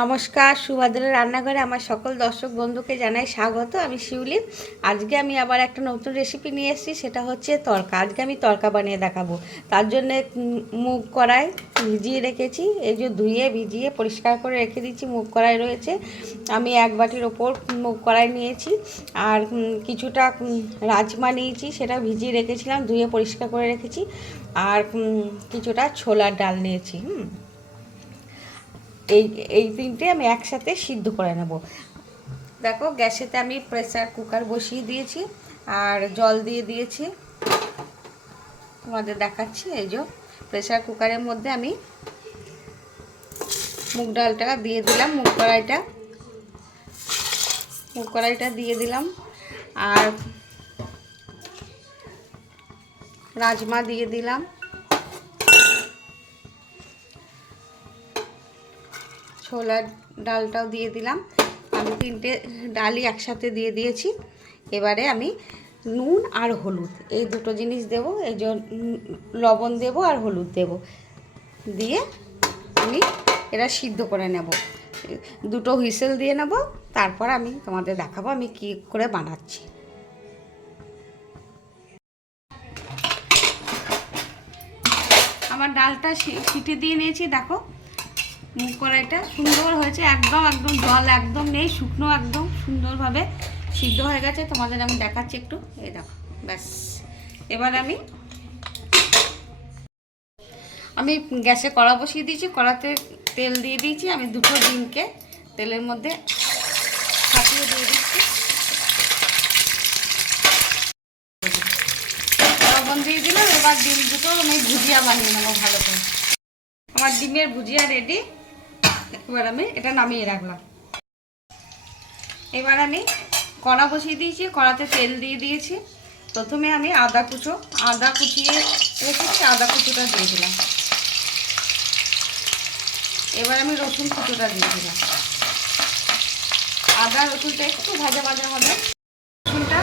নমস্কার, সুভাদ্রের রান্নাঘরে আমার সকল দর্শক বন্ধুকে জানাই স্বাগত। আমি শিউলি। আজকে আমি আবার একটা নতুন রেসিপি নিয়ে এসেছি, সেটা হচ্ছে তরকা আজকে আমি তরকা বানিয়ে দেখাবো। তার জন্য মুগ কড়াই ভিজিয়ে রেখেছি। এই যে ধুয়ে, ভিজিয়ে পরিষ্কার করে রেখে দিচ্ছি, মুগ কড়াই রয়েছে। আমি এক বাটির ওপর মুগ কড়াই নিয়েছি। আর কিছুটা রাজমা নিয়েছি, সেটা ভিজিয়ে রেখেছিলাম, ধুয়ে পরিষ্কার করে রেখেছি। আর কিছুটা ছোলার ডাল নিয়েছি, হুম। এই এই তিনটে আমি একসাথে সিদ্ধ করে নেব। দেখো, গ্যাসেতে আমি প্রেসার কুকার বসিয়ে দিয়েছি আর জল দিয়ে দিয়েছি। তোমাদের দেখাচ্ছি, এই যে প্রেসার কুকারের মধ্যে আমি মুগ ডালটা দিয়ে দিলাম, মুগ কড়াইটা। মুগ কড়াইটা দিয়ে দিলাম আর রাজমা দিয়ে দিলাম। ছোলার ডালটাও দিয়ে দিলাম। আমি তিনটে ডালই একসাথে দিয়ে দিয়েছি। এবারে আমি নুন আর হলুদ, এই দুটো জিনিস দেবো, এই যে লবণ দেবো আর হলুদ দেব। দিয়ে আমি এটা সিদ্ধ করে নেব। দুটো হুইসেল দিয়ে নেব, তারপর আমি তোমাদের দেখাবো আমি কি করে বানাচ্ছি। আমার ডালটা সিটি দিয়ে নিয়েছি, দেখো। মুখ কড়াইটা সুন্দর হয়েছে, একদম একদম জল একদম নেই, শুকনো একদম, সুন্দরভাবে সিদ্ধ হয়ে গেছে। তোমাদের আমি দেখাচ্ছি একটু। এই দেখো, ব্যাস। এবার আমি আমি গ্যাসে কড়া বসিয়ে দিয়েছি, কড়াতে তেল দিয়ে দিয়েছি। আমি দুটো ডিমকে তেলের মধ্যে ফাটিয়ে দিয়ে দিচ্ছি। দিয়ে দিলাম। এবার ডিম দুটো আমি ভুজিয়া বানিয়ে নেব ভালো করে। আমার ডিমের ভুজিয়া রেডি এবার আমি এটা নামিয়ে রাখলাম। এবার আমি কড়া বসিয়ে দিয়েছি, কড়াতে তেল দিয়ে দিয়েছি। প্রথমে আমি আদা কুচো, আদা কুচিয়ে রেখেছি, আদা কুচোটা দিয়ে দিলাম। এবার আমি রসুন কুচোটা দিয়ে দিলাম। আদা রসুনটা একটু ভাজা ভাজা হবে। রসুনটা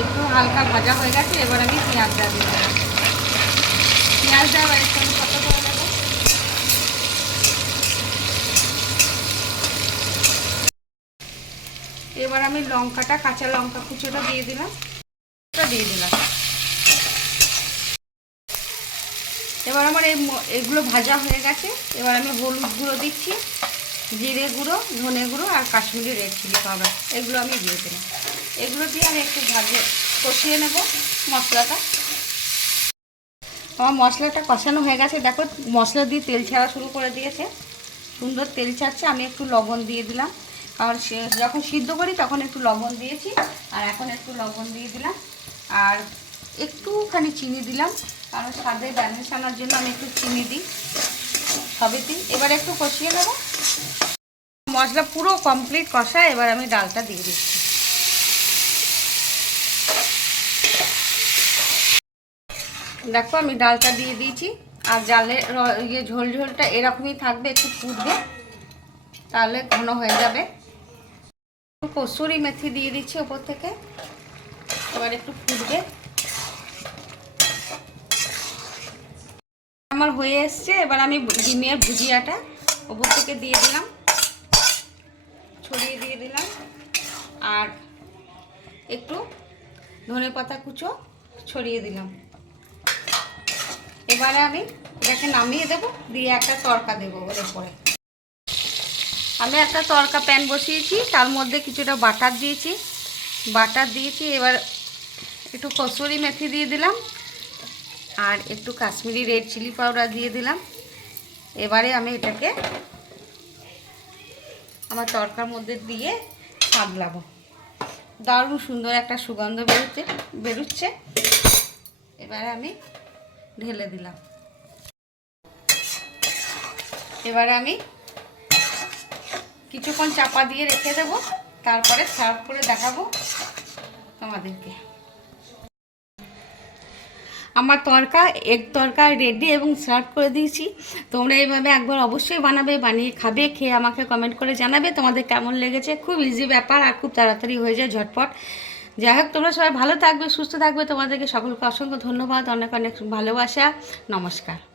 একটু হালকা ভাজা হয়ে গেছে, এবার আমি পেঁয়াজটা দিয়ে দিলাম। পেঁয়াজটা এবার একটু কত করে দেবো এবার আমি লঙ্কাটা, কাঁচা লঙ্কা কুচোটা দিয়ে দিলাম। দিয়ে দিলাম। এবার আমার এই এগুলো ভাজা হয়ে গেছে। এবার আমি হলুদ গুঁড়ো দিচ্ছি, জিরে গুঁড়ো, ধনে গুঁড়ো আর কাশ্মীরি রেড চিলি পাউডার। এগুলো আমি দিয়ে দিলাম। এগুলো দিয়ে আমি একটু ভাজে, কষিয়ে নেব মশলাটা। আমার মশলাটা কষানো হয়ে গেছে। দেখো, মশলা দিয়ে তেল ছাড়া শুরু করে দিয়েছে। সুন্দর তেল ছাড়ছে। আমি একটু লবণ দিয়ে দিলাম। কারণ সে যখন সিদ্ধ করি তখন একটু লবণ দিয়েছি, আর এখন একটু লবণ দিয়ে দিলাম। আর একটুখানি চিনি দিলাম, কারণ স্বাদে ব্যালেন্স আনার জন্য আমি একটু চিনি দিই। সবেতেই এবার একটু কষিয়ে নেব। মশলা পুরো কমপ্লিট কষা, এবার আমি ডালটা দিয়ে দিচ্ছি। দেখো আমি ডালটা দিয়ে দিয়েছি, আর জালে র- ইয়ে ঝোল ঝোলটা এরকমই থাকবে, একটু ফুটবে, তাহলে ঘন হয়ে যাবে। কসুরি মেথি দিয়ে দিচ্ছি ওপর থেকে। এবার একটু ফুটবে। আমার হয়ে এসছে, এবার আমি ডিমের ভুজিয়াটা ওপর থেকে দিয়ে দিলাম। ছড়িয়ে দিয়ে দিলাম। আর একটু ধনে পাতা কুচো ছড়িয়ে দিলাম। এবারে আমি এটাকে নামিয়ে দেবো, দিয়ে একটা তড়কা দেবো ওর উপরে। আমি একটা তরকা প্যান বসিয়েছি, তার মধ্যে কিছুটা বাটার দিয়েছি। বাটার দিয়েছি, এবার একটু কসুরি মেথি দিয়ে দিলাম, আর একটু কাশ্মীরি রেড চিলি পাউডার দিয়ে দিলাম। এবারে আমি এটাকে আমার তরকার মধ্যে দিয়ে সাদলাবো দারুণ সুন্দর একটা সুগন্ধ বেরোচ্ছে বেরোচ্ছে। এবারে আমি ঢেলে দিলাম। এবারে আমি কিছুক্ষণ চাপা দিয়ে রেখে দেবো, তারপরে সার্ভ করে দেখাবো তোমাদেরকে। আমার তরকা, এগ তরকা রেডি এবং সার্ভ করে দিয়েছি। তোমরা এইভাবে একবার অবশ্যই বানাবে, বানিয়ে খাবে, খেয়ে আমাকে কমেন্ট করে জানাবে তোমাদের কেমন লেগেছে। খুব ইজি ব্যাপার আর খুব তাড়াতাড়ি হয়ে যায় ঝটপট। যাই হোক, তোমরা সবাই ভালো থাকবে, সুস্থ থাকবে। তোমাদেরকে সকলকে অসংখ্য ধন্যবাদ। অনেক অনেক ভালোবাসা। নমস্কার।